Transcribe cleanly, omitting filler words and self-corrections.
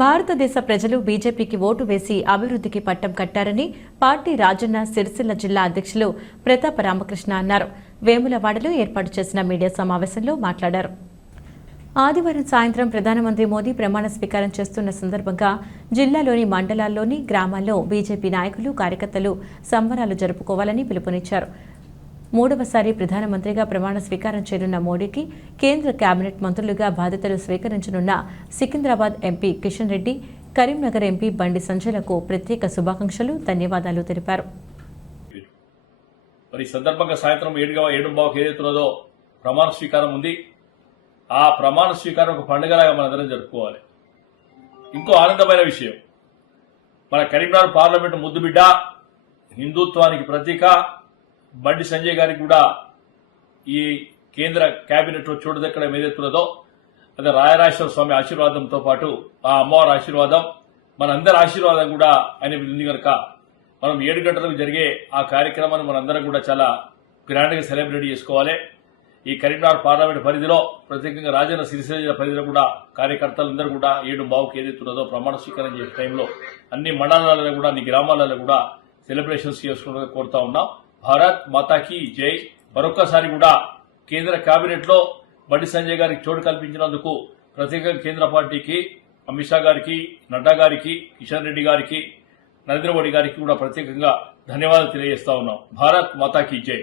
భారతదేశ ప్రజలు బీజేపీకి ఓటు వేసి అభివృద్ధికి పట్టం కట్టారని పార్టీ రాజన్న సిరిసిల్ల జిల్లా అధ్యక్షులు ప్రతాప రామకృష్ణ అన్నారు. వేములవాడలో ఏర్పాటు చేసిన మీడియా సమావేశంలో మాట్లాడారు. ఆదివారం సాయంత్రం ప్రధానమంత్రి మోదీ ప్రమాణ స్వీకారం చేస్తున్న సందర్భంగా జిల్లాలోని మండలాల్లోని గ్రామాల్లో బీజేపీ నాయకులు కార్యకర్తలు సంబరాలు జరుపుకోవాలని పిలుపునిచ్చారు. మూడవసారి ప్రధానమంత్రిగా ప్రమాణ స్వీకారం చేయనున్న మోడీకి కేంద్ర కేబినెట్ మంత్రులుగా బాధ్యతలు స్వీకరించనున్న సికింద్రాబాద్ ఎంపీ కిషన్ రెడ్డి, కరీంనగర్ ఎంపీ బండి సంజయ్లకు ప్రత్యేక శుభాకాంక్షలు, ధన్యవాదాలు తెలిపారు. మరి సందర్భంగా సాయంత్రం 7:15 ఏదైతున్నదో ప్రమాణ స్వీకారం ఉంది. ఆ ప్రమాణ స్వీకారం ఒక పండుగలాగా మనందరం జరుపుకోవాలి. ఇంకో ఆనందమైన విషయం, మన కరీంనగర్ పార్లమెంటు ముద్దుబిడ్డ, హిందుత్వానికి ప్రతీక బండి సంజయ్ గారికి కూడా ఈ కేంద్ర కేబినెట్ చోటు దక్కడం ఏదైతున్నదో అదే రాయరాజేశ్వర స్వామి ఆశీర్వాదంతో పాటు ఆ అమ్మవారి ఆశీర్వాదం, మనందరి ఆశీర్వాదం కూడా ఆయన ఉంది కనుక మనం 7 గంటలకు జరిగే ఆ కార్యక్రమాన్ని మనందరం కూడా చాలా గ్రాండ్ గా సెలబ్రేట్ చేసుకోవాలి. ఈ కరీంనగర్ పార్లమెంట్ పరిధిలో ప్రత్యేకంగా రాజన్న సిరిసిల్ల పరిధిలో కూడా కార్యకర్తలందరూ కూడా 7:15 ఏదైతున్నదో ప్రమాణ స్వీకారం చేసే టైంలో అన్ని మండలాలలో కూడా అన్ని గ్రామాలలో కూడా సెలబ్రేషన్స్ చేసుకోవడం కోరుతా ఉన్నాం. భారత్ మాతాకి జై. మరొక్కసారి కూడా కేంద్ర కేబినెట్ లో బండి సంజయ్ గారికి చోటు కల్పించినందుకు ప్రత్యేకంగా కేంద్ర పార్టీకి, అమిత్ షా గారికి, నడ్డా గారికి, కిషన్ రెడ్డి గారికి, నరేంద్ర మోడీ గారికి కూడా ప్రత్యేకంగా ధన్యవాదాలు తెలియజేస్తా ఉన్నాం. భారత్ మాతాకి జై.